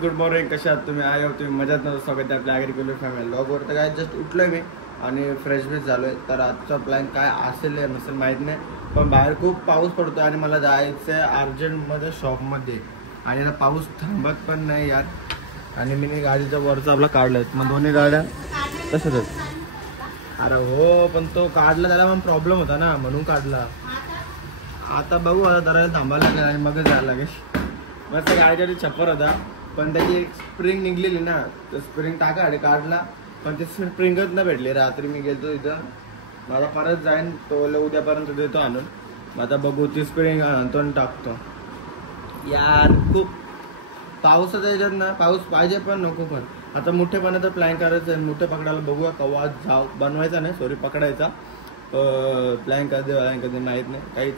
Good morning. कशा आहात तुम्ही? आय होप तुम्ही मजात नव्हतं. स्वागत आहे आपल्या ॲग्रिकल्चर फॅमिली ब्लॉगवर. तर काय जस्ट उठलोय मी आणि फ्रेश झालो आहे. तर आजचा प्लॅन काय असेल नसेल माहीत नाही, पण बाहेर खूप पाऊस पडतो आणि मला जायचं आहे अर्जंटमध्ये शॉपमध्ये. आणि ना पाऊस थांबत पण नाही यार. आणि मी गाडीच्या वरचा आपला काढलं, मग दोन्ही गाड्या तसंच. अरे हो, पण तो काढला त्याला मग प्रॉब्लेम होता ना, म्हणून काढला. आता बघू, आता दराला थांबायला लागेल आणि मगच जायला लागेल. मस्त गाडीच्या छप्पर होता, पण त्याची एक स्प्रिंग निघलेली ना, तर स्प्रिंग टाका आणि काढला, पण ते स्प्रिंगच नाही भेटली. रात्री मी गेलो तिथं, माझा परत जाईन तो उद्यापर्यंत देतो आणून. मग आता बघू ती स्प्रिंग आणतो आणि टाकतो. यार खूप पावसाचा याच्यात ना, पाऊस पाहिजे पण नको पण. आता मोठेपणाचं प्लॅन करायचं आहे, मोठे पकडायला बघूया कवा जाऊ. बनवायचा नाही, सॉरी, पकडायचा. प्लॅन कधी माहीत नाही काहीच.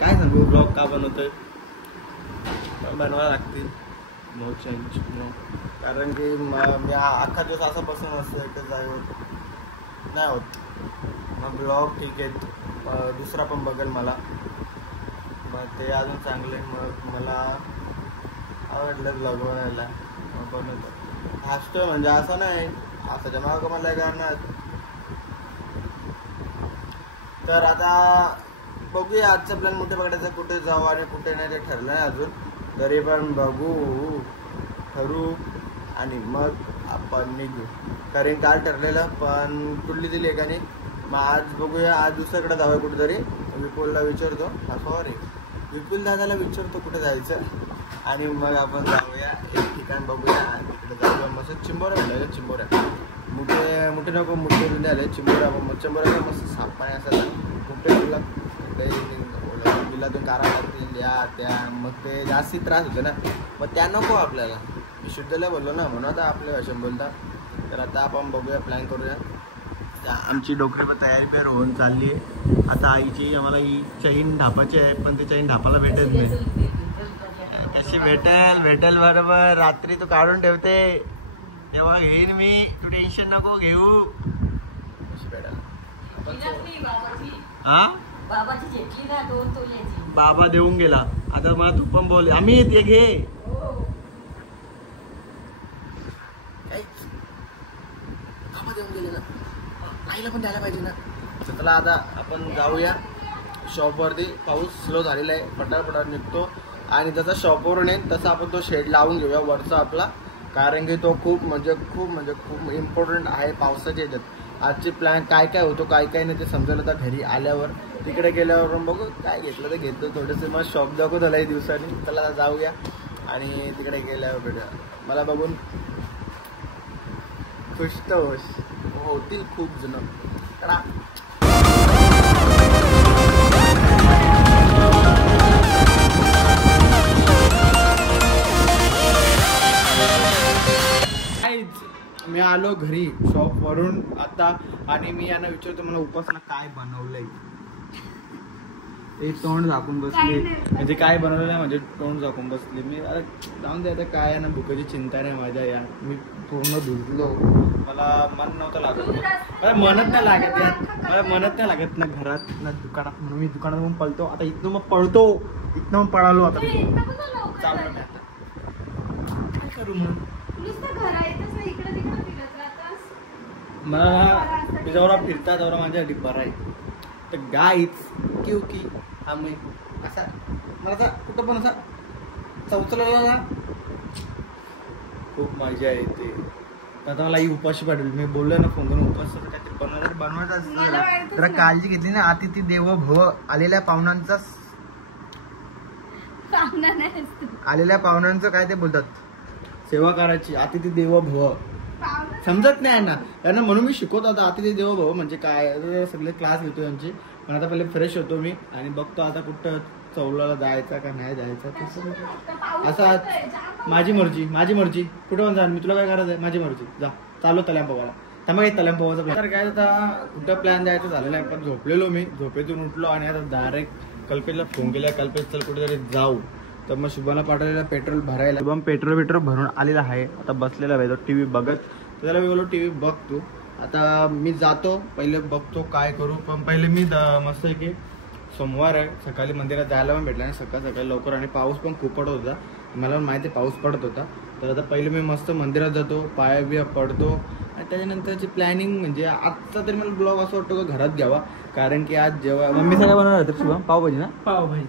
काय सांगू, ब्लॉग का बनवतोय, बनवायला लागतील. No change no. कारण की मी अख्खा दिवस असा बसून असतो एकच जागेवर, नाही होत. मग ब्लॉग ठीक आहे, दुसरा पण बघेल मला, मग ते अजून चांगले. मग मला आवडलं ब्लॉग बनायला, मग बनवतो. हसतोय म्हणजे असं नाही, असं जमा का मला करणार. तर आता बघूया आजचा प्लॅन मोठे पकडायचा, कुठे जाऊ आणि कुठे नाही ते ठरलं नाही अजून. तरी पण बघू, ठरू आणि मग आपण निघू. कारण काल ठरलेलं पण तुडली दिली एकाने. मग आज बघूया, आज दुसऱ्याकडे जाऊया कुठेतरी. विपुलला विचारतो, सॉरी विपुल दादाला विचारतो कुठे जायचं, आणि मग आपण जाऊया एक ठिकाण बघूया. तिकडे जाऊया मस्त. चिंबोऱ्या म्हणायला, चिंबोऱ्या मोठे मोठे नको, मोठे रुंदे आले. चिंबोऱ्या मस्त साफ पाणी असायला. मोठे तुला बिलातून काढावं लागतील या त्या, मग ते जास्ती त्रास होते ना, मग त्या नको आपल्याला. मी शुद्धला बोललो ना, म्हणून आता आपल्या भाषेत बोलता. तर आता आपण बघूया, प्लॅन करूया. आमची डोकरी पण तयारी होऊन चालली आहे. आता आईची आम्हाला ही चैन ढापाची आहे, पण ती चैन ढापाला भेटत नाही. कशी भेटेल बरोबर. रात्री तू काढून ठेवते तेव्हा घेईन मी, तू टेन्शन नको घेऊ. कशी भेटेल हा, बाबा देऊन गेला. आता मला तू पण बोल, आम्ही ते घे. देऊन गेले ना, आईला पण द्यायला पाहिजे ना. चला आता आपण जाऊया शॉपवरती. पाऊस स्लो झालेला आहे, फटाफट निघतो. आणि जसा शॉपवरून येईल तसा आपण तो शेड लावून घेऊया वरचा आपला. कारण की तो खूप इम्पॉर्टंट आहे पावसाच्या ह्याच्यात. आजची प्लॅन काय काय होतो काय काय नाही ते समजेल आता घरी आल्यावर. तिकडे गेल्यावर बघू काय घेतलं ते घेतो. थोडंसं मग शॉप दाखवत आलाय दिवसांनी. चला जाऊया आणि तिकडे गेल्यावर भेटूया. मला बघून खुश तर होतील खूप जण. मी आलो घरी शॉपवरून आता, आणि मी यांना विचारतो मला उपासना काय बनवलंय. ते तोंड झाकून बसले, म्हणजे काय बनवलं नाही म्हणजे तोंड झाकून बसले. मी अरे जाऊन दे आता, काय ना भुकाची चिंता नाही माझ्या. या मी पूर्ण भिजलो, मला मन नव्हतं लागत, मला मनत नाही लागत यार, मला मनत नाही लागत ना घरात ना दुकानात. म्हणून मी दुकानात मग पळतो. आता इथनं मग पळतो, इथनं मग पळालो. आता चाललो मी आता, काय करू मग. मला जेवढा फिरता तेवढा माझ्यासाठी बरं आहे. तर गाईच की आम्ही असा मला असा कुठं पण असा चौचला ना, खूप मजा येते. आता मला ही उपाशी पाठवली. मी बोललो ना फोन करून, उपास काहीतरी बनवायचं. जरा काळजी घेतली ना. अतिथी देवो भव. आलेल्या पाहुण्यांचं काय ते बोलतात, सेवा करायची. अतिथी देवो भव समजत नाही ना त्यांना, म्हणून मी शिकवतो आता. अतिथी देवो भव म्हणजे काय, सगळे क्लास घेतो यांचे. पण आता पहिले फ्रेश होतो मी आणि बघतो आता कुठं चौलाला जायचा का नाही जायचा. तसं असं माझी मर्जी कुठं पण जा, मी तुला काय करायचं आहे, माझी मर्जी. जा चालू तल्यापावाला. त्यामुळे तल्यापावाचा प्लॅन तर काय, आता कुठं प्लॅन द्यायचं झालं नाही. पण झोपलेलो मी, झोपेतून उठलो आणि आता डायरेक्ट कल्पेशला फोन केला. कल्पेश चल कुठेतरी जाऊ. तर मग शुभमला पाठवलेला पेट्रोल भरायला. शुभम पेट्रोल भरून आलेला आहे. आता बसलेला आहे तो टी व्ही बघत. त्याला मी बोललो टी व्ही बघ तू. आता मी जातो, पहिले बघतो काय करू. पण पहिले मी मस्त आहे की सोमवार आहे, सकाळी मंदिरात जायला पण भेटलं नाही सकाळी लवकर. आणि पाऊस पण खूप पडत होता. मला पण माहिती आहे पाऊस पडत होता. तर आता पहिले मी मस्त मंदिरात जातो, पाया बिया पडतो आणि त्याच्यानंतरची प्लॅनिंग म्हणजे आजचा तरी मला ब्लॉग असं वाटतो का घरात घ्यावा. कारण की आज जेव्हा मम्मी सगळं बनवणार होतं शुभम पावभाजी ना. पावभाजी.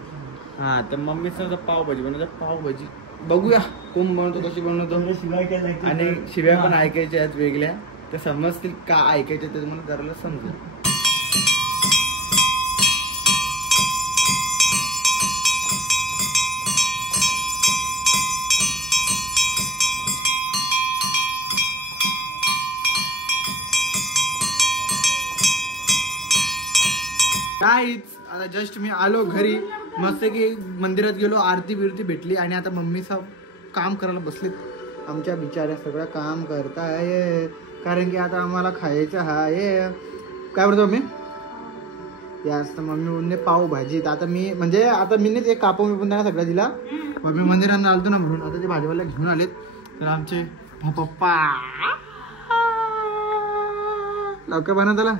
हां तर मम्मी सगळं पावभाजी बनवतात. पावभाजी बघूया कोण बनवतो, कशी बनवतो. आणि शिव्या पण ऐकायच्या आहेत वेगळ्या, तर समजतील का ऐकायच्या ते तुम्हाला करायला समजेल. काहीच आता जस्ट मी आलो घरी, मस्त की मंदिरात गेलो, आरती बिरती भेटली आणि आता मम्मी सब काम करायला बसलीत. आमच्या बिचाऱ्या सगळं काम करताय कारण की आता आम्हाला खायचं आहे. काय बोलतो मम्मी? याच तर मम्मी बोलणे पावभाजी. आता मी म्हणजे आता मीच एक कापू मी पण त्यांना सगळं दिला. मम्मी मंदिरात आलतो ना म्हणून आता ते भाजीवाला घेऊन आलेत. तर आमचे पप्पा लवकर बनवत आला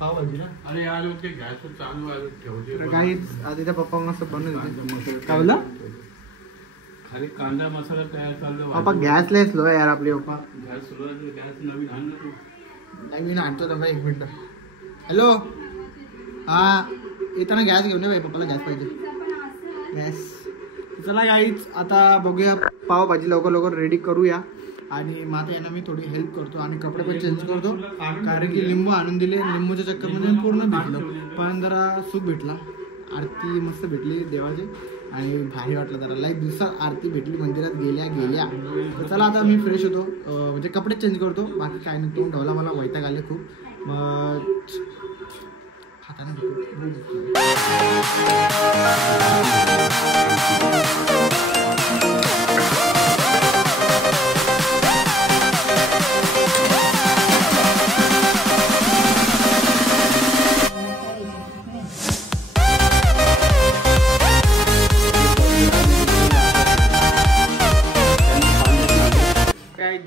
पावभाजी ना. अरे यार ओके गॅस चालू आहे ठेवते काही आधीच्या पप्पा मस्त बनवते. काय बोलला? खाली कांदा मसाला तयार चालू. पप्पा गॅस लय स्लो आहे यार आपले पप्पा. गॅस सुरू आहे, गॅस नवीन आणलं. नवीन आणतो तर एक मिनिट. हॅलो हा येताना गॅस घेऊन ये बाई, पप्पाला गॅस पाहिजे. गॅस चला गाईच आता बघूया पावभाजी लवकर लवकर रेडी करूया. आणि माझा यांना मी थोडी हेल्प करतो आणि कपडे पण चेंज करतो कारण की लिंबू आणून दिले. लिंबूच्या चक्करमध्ये पूर्ण भेटलं पण जरा सुख भेटला. आरती मस्त भेटली देवाची आणि भारी वाटलं जरा. लाईक दिवसात आरती भेटली मंदिरात गेल्या. तर चला आता मी फ्रेश होतो, म्हणजे कपडे चेंज करतो. बाकी काय नाही, तोंड ढवला मला वैताग आले खूप. मग हाताने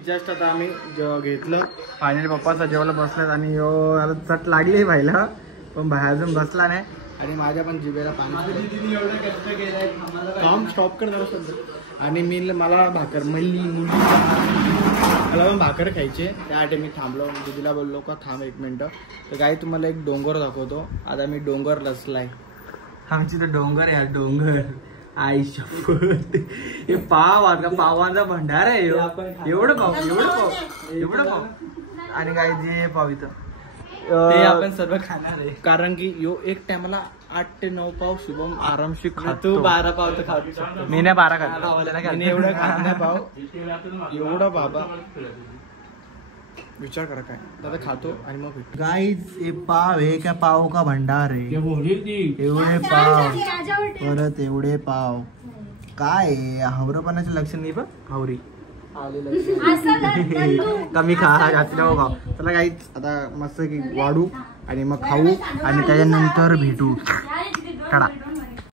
जस्ट आता आम्ही घेतलं फायनली. पप्पाचा जेवायला बसलात आणि याला चट लागली भाईला पण बाहेर अजून बसला नाही. आणि माझ्या पण जिभेला पाणी काम स्टॉप कर जरा सध्या. आणि मला भाकर मला पण भाकर खायचे त्यासाठी मी थांबलो. दीदीला बोललो का थांब एक मिनटं. तर काही तुम्हाला एक डोंगर दाखवतो. आता मी डोंगर रचलाय. आमची तर डोंगर यार डोंगर आई शपथ. हे पाव आता पावांचा भंडार आहे. एवढं पाव आणि काय जे पाव इथं ते आपण सर्व खाणार आहे. कारण की यो एक टायमाला 8 ते 9 पाव शुभम आरामशी खातो. 12 पाव तर खातो मी. नाही 12 खातो एवढं खात नाही पाव. एवढं बाबा विचार करा काय दादा खातो आणि मग गाईज हे पाव आहे क्या पाव का भंडार आहे. एवढे पाव परत एवढे पाव काय हावरपणाचे लक्षण नाही. बघ हावरी कमी खा जास्त नको खाऊ. चला गाईज आता मस्त की वाढू आणि मग खाऊ आणि त्याच्यानंतर भेटू. टाटा.